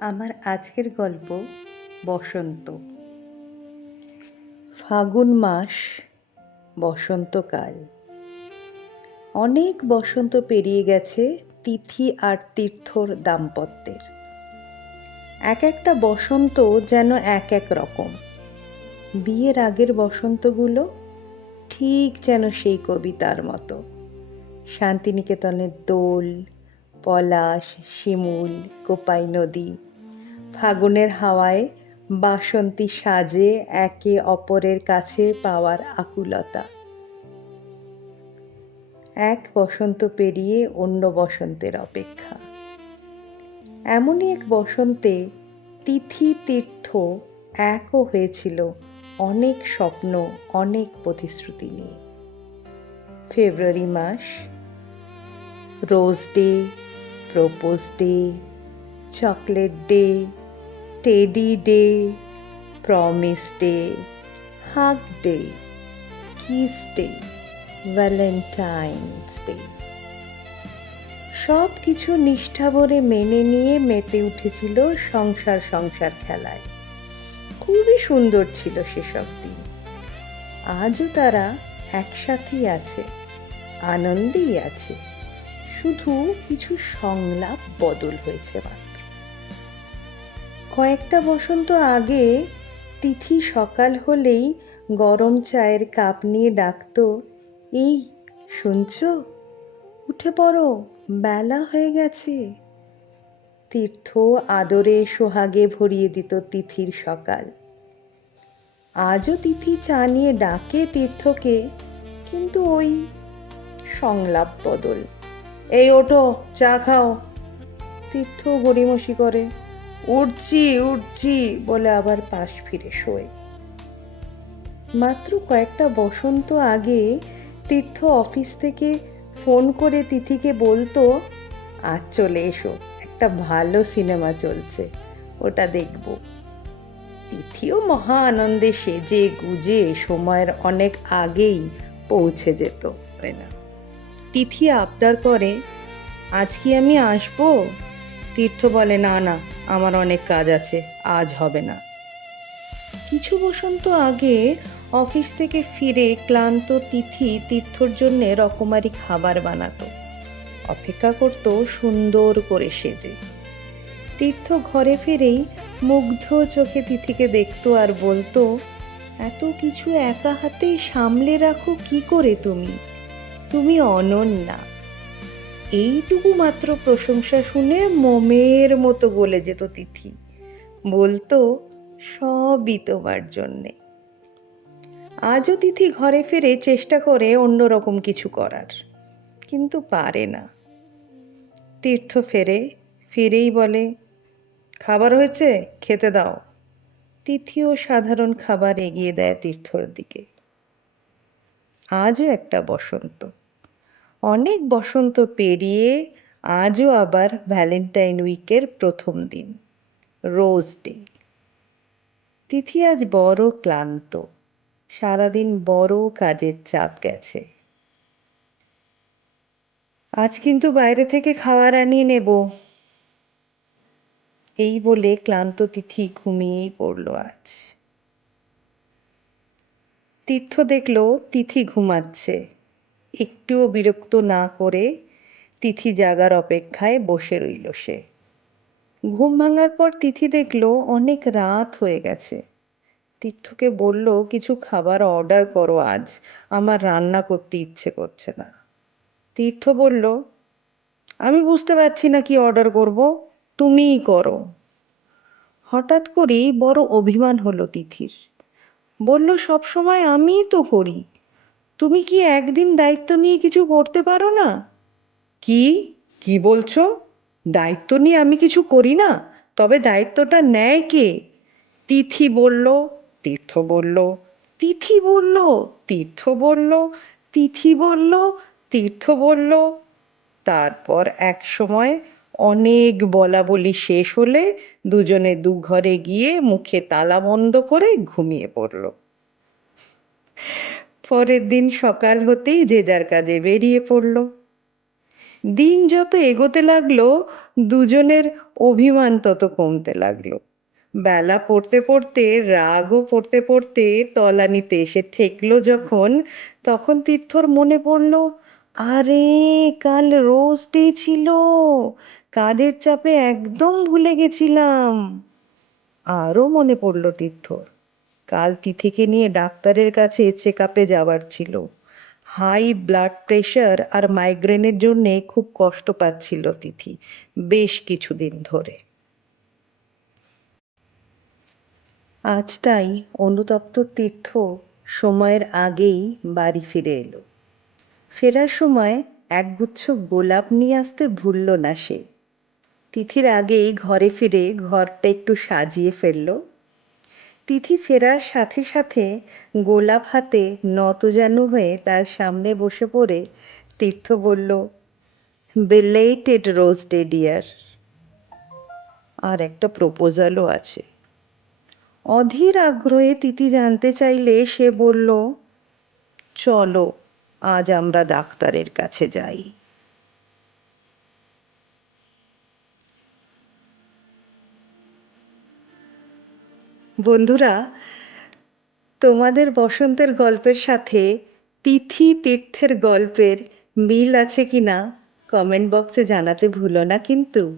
আমার আজকের গল্প বসন্ত। ফাগুন মাস, বসন্তকাল। অনেক বসন্ত পেরিয়ে গেছে তিথি আর তীর্থর দাম্পত্যের। এক একটা বসন্ত যেন এক এক রকম। বিয়ের আগের বসন্তগুলো ঠিক যেন সেই কবিতার মতো। শান্তিনিকেতনের দোল, পলাশ, শিমুল, কোপাই নদী, ফাগুনের হাওয়ায় বাসন্তী সাজে একে অপরের কাছে পাওয়ার আকুলতা। এক বসন্ত পেরিয়ে অন্য বসন্তের অপেক্ষা। এমনই এক বসন্তে তিথি তীর্থ একও হয়েছিল অনেক স্বপ্ন, অনেক প্রতিশ্রুতি নিয়ে। ফেব্রুয়ারি মাস, rose day, propose day, chocolate day, teddy day, promise day, hug day, kiss day, Valentine's day. সব কিছু নিষ্ঠা ভরে মেনে নিয়ে মেতে উঠেছিল সংসার খেলায়। খুবই সুন্দর ছিল সেসব দিন। আজও তারা একসাথেই আছে, আনন্দেই আছে, শুধু কিছু সংলাপ বদল হয়েছে মাত্র। কয়েকটা বসন্ত আগে তিথি সকাল হলেই গরম চায়ের কাপ নিয়ে ডাকতো, এই শুনছো, উঠে পড়ো, বেলা হয়ে গেছে। তীর্থ আদরে সোহাগে ভরিয়ে দিত তিথির সকাল। আজও তিথি চা নিয়ে ডাকে তীর্থকে, কিন্তু ওই সংলাপ বদল। এই ওঠো, চা খাও। তীর্থ গড়িমসি করে, উঠছি উঠছি বলে আবার পাশ ফিরে শোয়। মাত্র কয়েকটা বসন্ত আগে তীর্থ অফিস থেকে ফোন করে তিথিকে বলতো, আজ চলে এসো, একটা ভালো সিনেমা চলছে, ওটা দেখব। তিথিও মহা আনন্দে সেজে গুজে সময়ের অনেক আগেই পৌঁছে যেত। তিথি আবদার করে, আজ কি আমি আসবো? তীর্থ বলে, না না, আমার অনেক কাজ আছে, আজ হবে না। কিছু বসন্ত আগে অফিস থেকে ফিরে ক্লান্ত তিথি তীর্থর জন্য রকমারি খাবার বানাতো, অপেক্ষা করত সুন্দর করে সেজে। তীর্থ ঘরে ফিরেই মুগ্ধ চোখে তিথিকে দেখতো আর বলতো, এত কিছু একা হাতে সামলে রাখো কি করে তুমি? তুমি অনন্যা। এইটুকু মাত্র প্রশংসা শুনে মোমের মতো গলে যেত তিথি, বলতো, সবই তোমার জন্যে। আজও তিথি ঘরে ফিরে চেষ্টা করে অন্যরকম কিছু করার, কিন্তু পারে না। তীর্থ ফিরেই বলে, খাবার হয়েছে, খেতে দাও। তিথিও সাধারণ খাবার এগিয়ে দেয় তীর্থর দিকে। আজও একটা বসন্ত, অনেক বসন্ত পেরিয়ে আজও আবার ভ্যালেন্টাইন উইকের প্রথম দিন, রোজ ডে। তিথি আজ বড় ক্লান্ত, সারাদিন বড় কাজের চাপ গেছে। আজ কিন্তু বাইরে থেকে খাবার আনিয়ে নেব। এই বলে ক্লান্ত তিথি ঘুমিয়েই পড়ল আজ। তীর্থ দেখল তিথি ঘুমাচ্ছে, একটুও বিরক্ত না করে তিথি জাগার অপেক্ষায় বসে রইল সে। ঘুম ভাঙার পর তিথি দেখল অনেক রাত হয়ে গেছে। তীর্থকে বলল, কিছু খাবার অর্ডার করো, আজ আমার রান্না করতে ইচ্ছে করছে না। তীর্থ বলল, আমি বুঝতে পারছি না কি অর্ডার করব, তুমিই করো। হঠাৎ করেই বড় অভিমান হলো তিথির। বলল, সব সময় আমিই তো করি, তুমি কি একদিন দায়িত্ব নিয়ে কিছু করতে পারো না? কি কি বলছো? দায়িত্ব নিয়ে আমি কিছু করি না? তবে দায়িত্বটা নেয় কে? তিথি বলল, তীর্থ বলল, তিথি বলল, তীর্থ বলল, তিথি বলল, তীর্থ বলল। তারপর এক সময় অনেক বলা বলি শেষ হলে দুজনে দুঘরে গিয়ে মুখে তালা বন্ধ করে ঘুমিয়ে পড়ল। পরের দিন সকাল হতেই যে যার কাজে বেরিয়ে পড়ল। দিন যত এগোতে লাগলো দুজনের অভিমান তত কমতে লাগলো। বেলা পড়তে পড়তে, রাগও পড়তে পড়তে তলানিতে এসে ঠেকলো যখন, তখন তীর্থর মনে পড়ল, আরে কাল রোজ ডে ছিল, কাজের চাপে একদম ভুলে গেছিলাম। আরও মনে পড়ল তীর্থর, কাল তিথিকে নিয়ে ডাক্তারের কাছে চেক আপে যাওয়ার ছিল। হাই ব্লাড প্রেশার আর মাইগ্রেনের জন্যে খুব কষ্ট পাচ্ছিল তিথি বেশ কিছুদিন ধরে। আজ তাই অনুতপ্ত তীর্থ সময়ের আগেই বাড়ি ফিরে এলো। ফেরার সময় একগুচ্ছ গোলাপ নিয়ে আসতে ভুলল না সে। তিথির আগেই ঘরে ফিরে ঘরটা একটু সাজিয়ে ফেলল। তিথি ফেরার সাথে সাথে গোলাপ হাতে নতজানু হয়ে তার সামনে বসে পড়ে তীর্থ বলল, বিলেটেড রোজ ডে ডিয়ার। আর একটা প্রপোজালও আছে। অধীর আগ্রহে তিথি জানতে চাইলে সে বলল, চলো আজ আমরা ডাক্তারের কাছে যাই। বন্ধুরা, তোমাদের বসন্তের গল্পের সাথে তিথি তীর্থের গল্পের মিল আছে কিনা কমেন্ট বক্সে জানাতে ভুলো না কিন্তু।